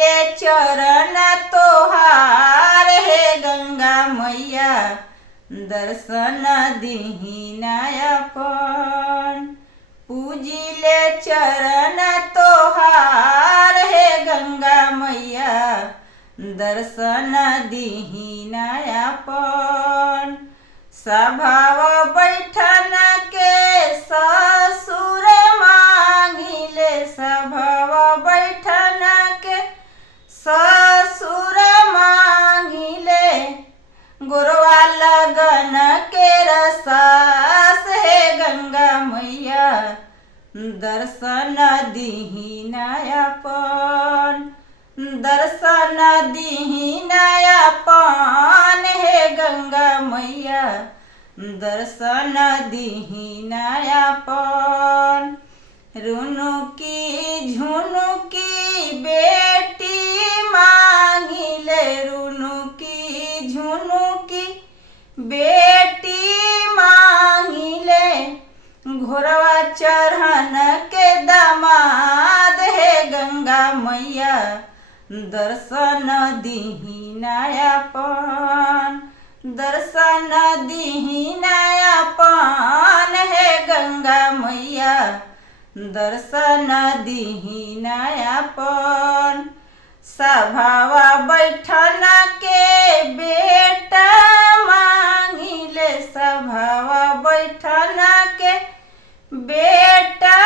पूजिले चरण तोहार हे गंगा मैया दर्शन दीही नयापन। पूजिले चरण तोहार हे गंगा मैया दर्शन दीही नयापन। सभाव बैठन के ससुर मांगिले सभाव बैठन के ससुर मांगिले। गोरवा लगन के रसास हे गंगा मैया दर्शन दीही नयापन। दर्शन दीही नयापन हे गंगा मैया दर्शन दीही नयापन। रुनुकी झुनुकी बेटी मांगिले रुनुकी झुनुकी बेटी मांगिले। घोरवा चढ़न के दामाद हे गंगा मैया दर्शन दीही नयापन। दर्शन दीही नयापन हे गंगा मैया दर्शन दीही नयापन। सभावा बैठन के बेटा मांगिले सभावा बैठन के बेटा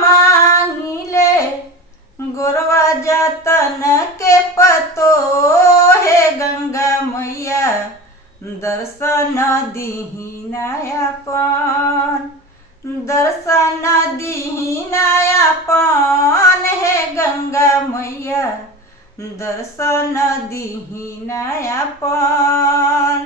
मांगिले। गोरवा जतन के पतो हे गंगा मैया दर्शन दीही नयापन। दर्शन दीही नयापन हे गंगा मैया दर्शन दीही नयापन।